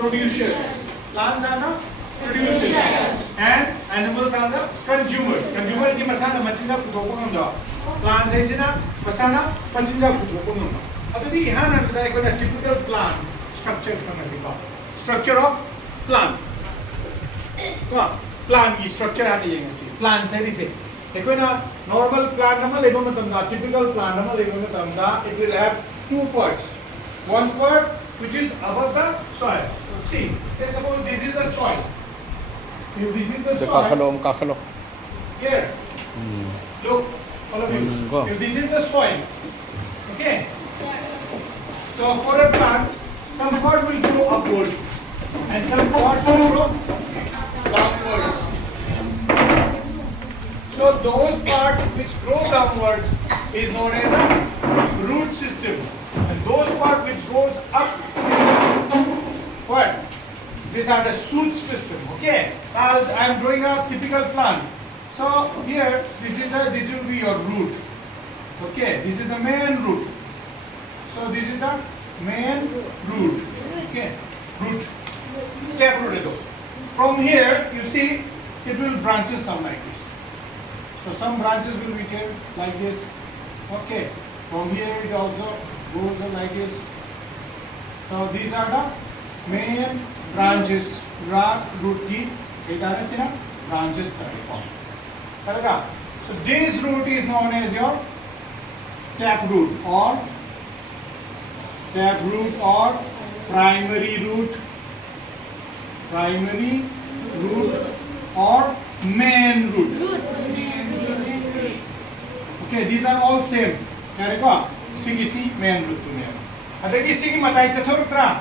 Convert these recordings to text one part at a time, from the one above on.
producers. Plants are the producers. And animals are the consumers. Consumer is masana machinda putokonda. Plants is na masana machinda putokonda. Adudi ihan anda ikona typical plant structure kanasiba. Structure of plant. Plant structure hati yengasi. Plant theri se. Ikona normal plant nama lebo matamda typical plant nama lebo matamda it will have two parts. One part which is above the soil. See, say suppose this is the soil. If this is the soil. Kakalo. Here. Look, follow me. If this is the soil, okay. So for a plant, some part will grow upward and some parts will grow downwards. So those parts which grow downwards is known as a root system, and those parts which goes up, what? These are the shoot system. Okay. As I am drawing a typical plant. So here, this will be your root. Okay. This is the main root. So this is the main root. Okay. Root. Taproot. From here, you see, it will branches some like this. So some branches will be there like this. Okay. From here, it also goes like this. So these are the main branches. Root ki branches. So this root is known as your taproot or primary root or main root. Okay, these are all same. Sigi main root to name. Adagi sigi matai chathurtra.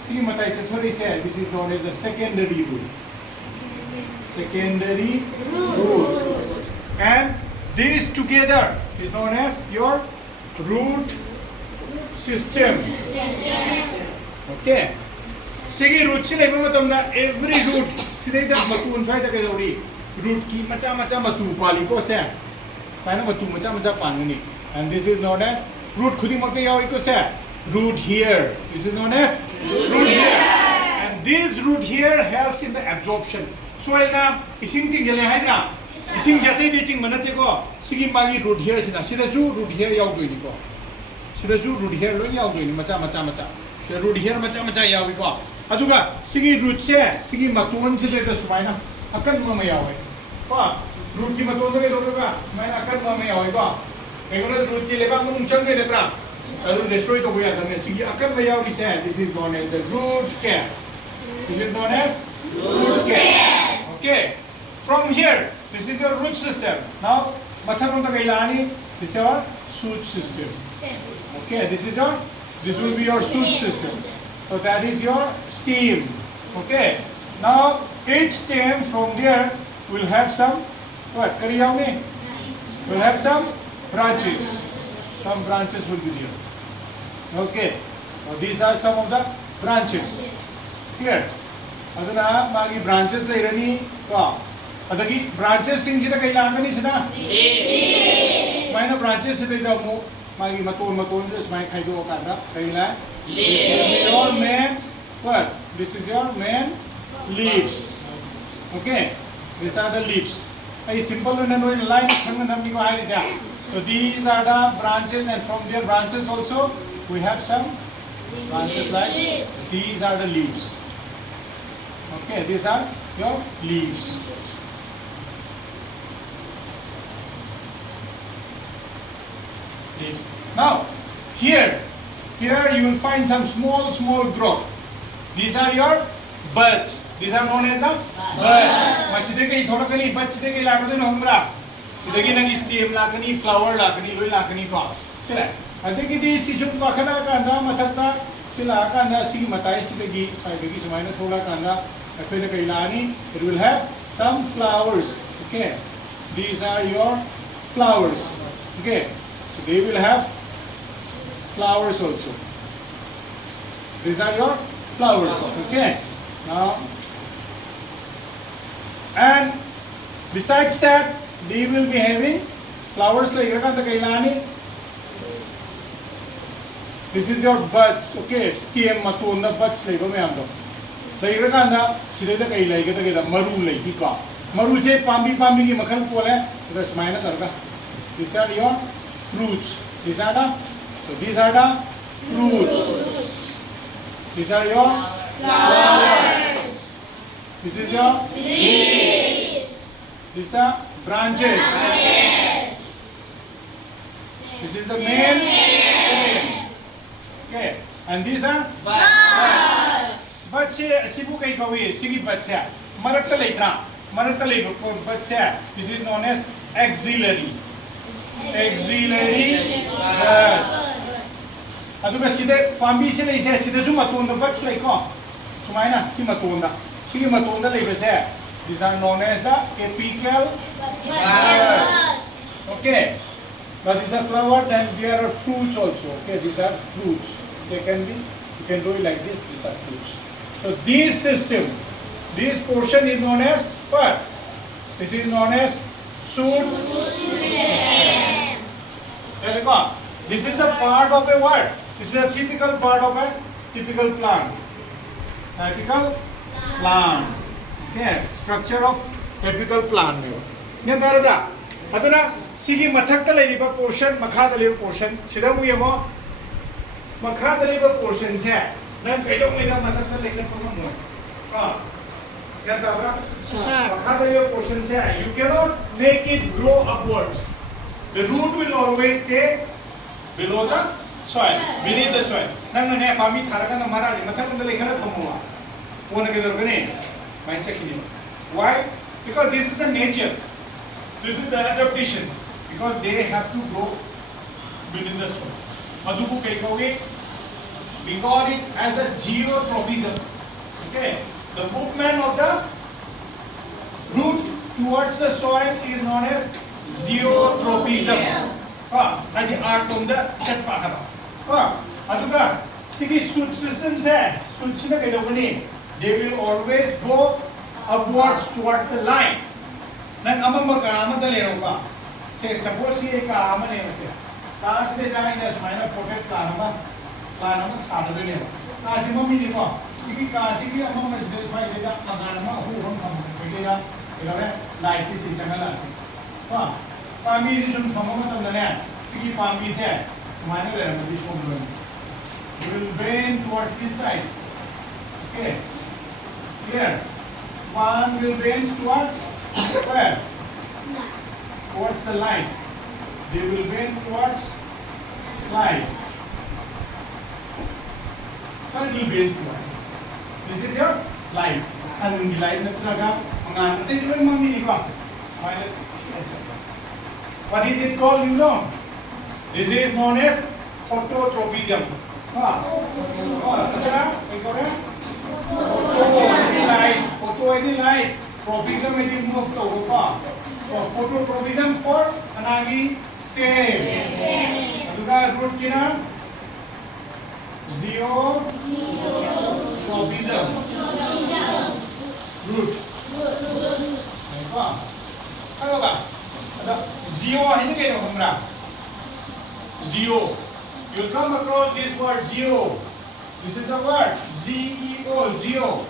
Sigi matai chathuri se. This is known as the secondary root. Secondary root. And these together is known as your root system. Okay. Sigi root sila iba matamda every root sila ita matun sway ta kayo root ki macha matu pali ko se. Paano matu macha pangani. And this is known as root khudi makte yaw iko se. Root here. This is known as root here. And this root here helps in the absorption. Soil na ising jingle hai na. Ising jate de jing manate ko. Sigi magi root here sina. Sida ju root here yaw doi ni ko. Sida ju root here lo yaw doi ni macha. The root here macha yaw ko. Aduga sigi root se sigi matun se de sumai na. Akan mo yaw ai. Ko root ki matun de do ba. Mai akan mo yaw ai ko. Regular root ki lebang mung chang de tra. Adu destroy to goya dane sigi akan mo yaw se. This is known as the root care. This is known as root care. Okay. From here, this is your root system. Now, this is your shoot system. Okay, this will be your shoot system. So that is your stem. Okay. Now, each stem from there will have some, what? Will have some branches. Some branches will be there. Okay. Now, these are some of the branches. Here. Aduna magi branches lairani ka. Adagi branches singjita kailangani sida. Maina branches sida mo magi maton just mai khaido kanda kaila. Your main what? This is your main leaves. Okay. These are the leaves. A simple and no line namni ko hai isa. So these are the branches, and from their branches also we have some branches like these are the leaves. Okay, these are your leaves. Now, here you will find some small growth. These are your buds. These are known as the buds. Masidegi thorakani budsidegi lakani homra. Sidegi nang stem lakani, flower lakani, loi lakani ko. Sila. Adegi di sijum pakana kanda mathakta sila kanda si matai sidegi sidegi sumaina thoda kanda. It will have some flowers. Okay, these are your flowers. Okay, so they will have flowers also. These are your flowers. Okay, now and besides that, they will be having flowers like that. This is your buds. Okay, stem matunda buds like that. लेरकांदा सिदेदा कई लेगेदा मरु लेगी मरु से पामी की मखल पोले सुमायना करगा these are your fruits these are the fruits these are your flowers this is your leaves these are branches this is the main stem okay and these are buds buds sibu kai kawi sigi buds ya marakta leitra marakta leiba buds ya this is known as axillary buds aduga side pambi se lei se side su maton da buds lai ko sumaina si maton da leiba se these are known as the apical buds okay but these are flower and there are fruits also okay these are fruits they can be you can do it like this these are fruits so this system this portion is known as what this is known as shoot stem this is the part of a what this is a typical part of a typical plant okay structure of typical plant ne darada aduna sigi mathakta leiriba portion makhada leiriba portion sida mu yemo makhada leiriba portion se nang kaidong ina mathakta lekhat pammo kya tabra makhada leiriba portion se you cannot make it grow upwards the root will always stay below the soil beneath the soil nang ne pami tharaga na maraji mathakta lekhana pammo wona ke dorgane mind chekini why because this is the nature this is the adaptation because they have to grow within the soil. Maduku kaikawe, we call it as a geotropism. Okay, the movement of the root towards the soil is known as geotropism. Like the art from the chatpahara. Aduga, sigi shoot system se, shoot sina kaidawani, they will always go upwards towards the line. Nang amang ka amata lero ka. Say suppose si ka amane mase. Taas le dai na sumaina pocket plana ma thada de lero. Taas mo mi ni ko. Sigi ka sigi amang mas de swai de da magana ma hu hon kam de da ila light si channel ase. Ha. Pami ni sun thamo ma tam na sigi pami se sumaina lero ma dis ko blo. You will bend towards this side. Okay. Here. One will bend towards where? Towards the light. They will bend towards light. Sun will bend towards. This is your light. Sun will light. What is it called? You know? This is known as phototropism. Photo any light. Tropism is move to Europa. So phototropism for anagi stem. Aduga root kina geotropism. Root. Ano ba? Geo hindi kayo humra. Geo. You'll come across this word geo. This is a word G-E-O. Geo.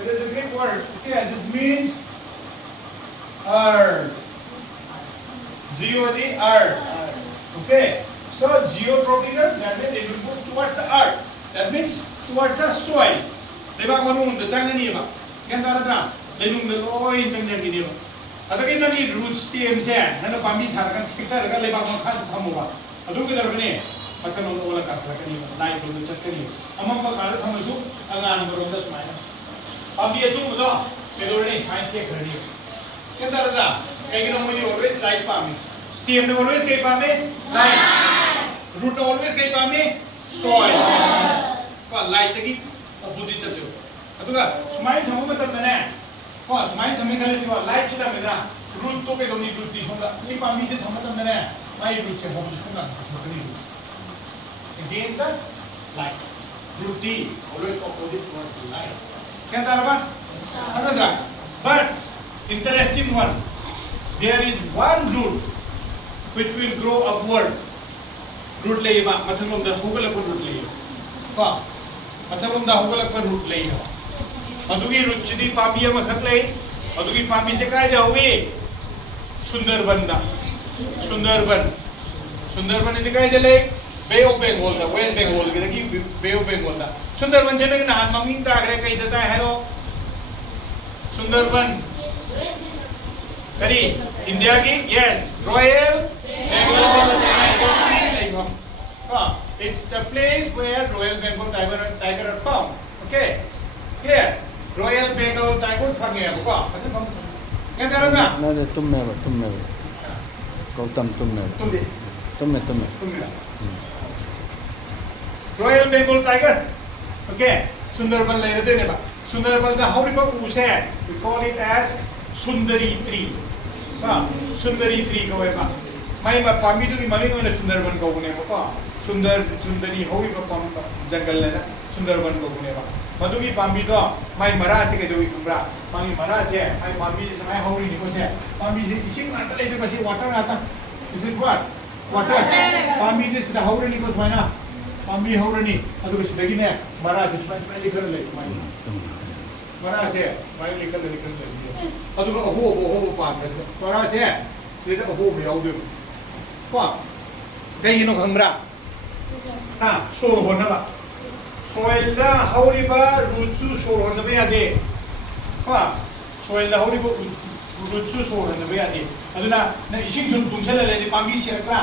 It is a Greek word. Okay, this means earth. Geo the earth. Okay. So geotropism, that means they will move towards the earth. That means towards the soil. Lebak manung the changani ba. Yan taradra. Lenung the loy changjani ni ba. Atagi nagi root stem se. Nana pambi tharakan thikta raga lebak makha thamu ba. Adu ke dargane. Patano ola kathrakani ba. Nai do chakani. Amam ba kala thamasu angan baronda sumaina. Pambi aju mudo. Pedorani fine check ready. Yan taradra. Kaya mo ni always light pambi. Stem ne always kay pambi light. Root always kay pambi soil. Ko light tagi opposite chato. Aduga sumai thamu matamna ko sumai thamme khale siwa light chida mena root to ke doni root di honda si pambi se thamu matamna mai root che hom suna sakani root. Again sir light. Root D always opposite towards the light. Kya tarba? Aduga but interesting one. There is one root which will grow upward. Root leba mathangom da hugala ko root leba. ꯃꯊꯛꯂꯣꯝꯗ ꯍꯧꯒꯠꯂꯛꯄ root ꯂꯩ ꯃꯗꯨꯒꯤ ꯔꯨꯠꯁꯤꯗꯤ ꯄꯥꯝꯕꯤ ꯑꯃꯈꯛ ꯂꯩ ꯃꯗꯨꯒꯤ ꯄꯥꯝꯕꯤꯁꯦ ꯀꯥꯏꯗ ꯍꯧꯏ ꯁꯨꯟꯗꯔꯕꯟꯗ ꯁꯨꯟꯗꯔꯕꯟ ꯍꯥꯏꯗꯤ ꯀꯥꯏꯗ ꯂꯩ ꯕꯦ ꯑꯣꯐ ꯕꯦꯡꯒꯣꯜꯗ ꯋꯦꯁ ꯕꯦꯡꯒꯣꯜꯒꯤꯗꯒꯤ ꯕꯦ ꯑꯣꯐ ꯕꯦꯡꯒꯣꯜꯗ ꯁꯨꯟꯗꯔꯕꯟꯁꯦ ꯅꯪ ꯅꯍꯥꯟ ꯃꯃꯤꯡ ꯇꯥꯈ꯭ꯔꯦ ꯀꯩꯗ ꯇꯥꯏ ꯍꯥꯏꯔꯣ सुंदरबन करी इंडिया की yes royal Bengal tiger it's the place where royal bengal tiger are found okay clear royal bengal tiger fange hai ko क्या करो ना ना तुम में गौतम तुम में royal Bengal tiger okay Sundarban ले रहे थे सुंदरबन का हौरिबा उसे we call it as sundari tree sundari tree को है माई पामी तो की मम्मी को ने सुंदरबन को गुने को सुंदरी हौरिबा पाम जंगल लेना सुंदरबन को गुने मधु की पामी तो माई मरा से के दो कुमरा पामी मरा से माई पामी से माई हौरी निको से पामी से इसिंग आता ले बस वाटर आता this is what water पामी से सीधा हौरी निको माइना पामी हौरनी अदुग सिदगी ने मरा से स्माइल लिखल ले माई मरा से माई लिखल ले अदुग अहो पाम से मरा से सीधा अहो याउदे को कहिनो खंगरा हां सोर होनबा soil da horiba rutsu soor honba yade ko soil da horiba rutsu soor honba yade aduna na ising jun tungsala le ni pambi sirakra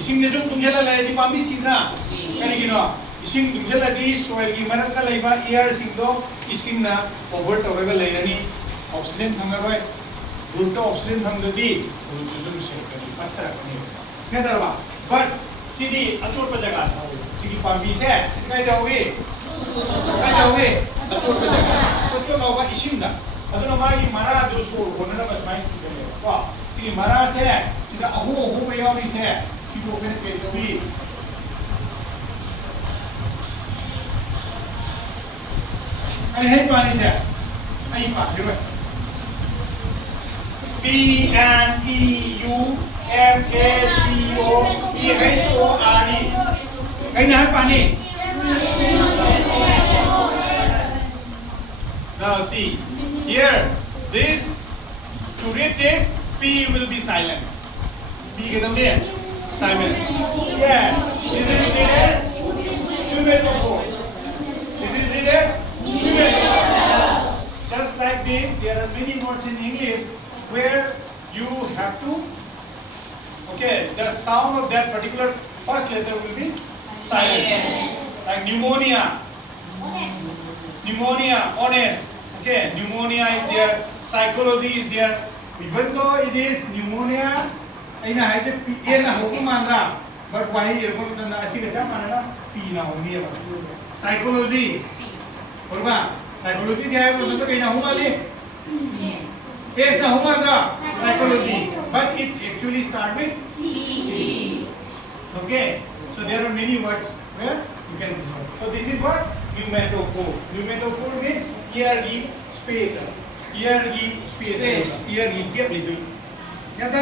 ising ne jun tungsala le ni pambi sidra kani gino ising tungsala di soil gi marakka leiba air sing do ising na over toraga leirani oxygen thangaroi root to oxygen thangdodi rutsu jun sirakani patara kani ne darba but sidi achot pa jaga tha sigi pambi se kai da hoge achot pa jaga chocho lawa ising da aduna mai mara do soor honana bas mai ko sigi mara se sida aho ba yawi se sigo pen ke dobi ai hai pani se ai pa de P N E U M A T O E H O R E kai na hai pani now see here this to read this P will be silent P ke damne silent yes this is read as pneumatic this is read as pneumatic just like this there are many words in English where you have to okay the sound of that particular first letter will be silent like pneumonia honest okay pneumonia is there psychology is there even though it is pneumonia aina hai je p a na hoku mandra but why irko tanda asi ga cha manala p na homi ba psychology orba psychology je hai मतलब kaina ho male yes na ho mandra psychology but it actually start with c okay so there are many words where you can discover so this is what pneumatophore means ear gi space ear gi gap le do क्या था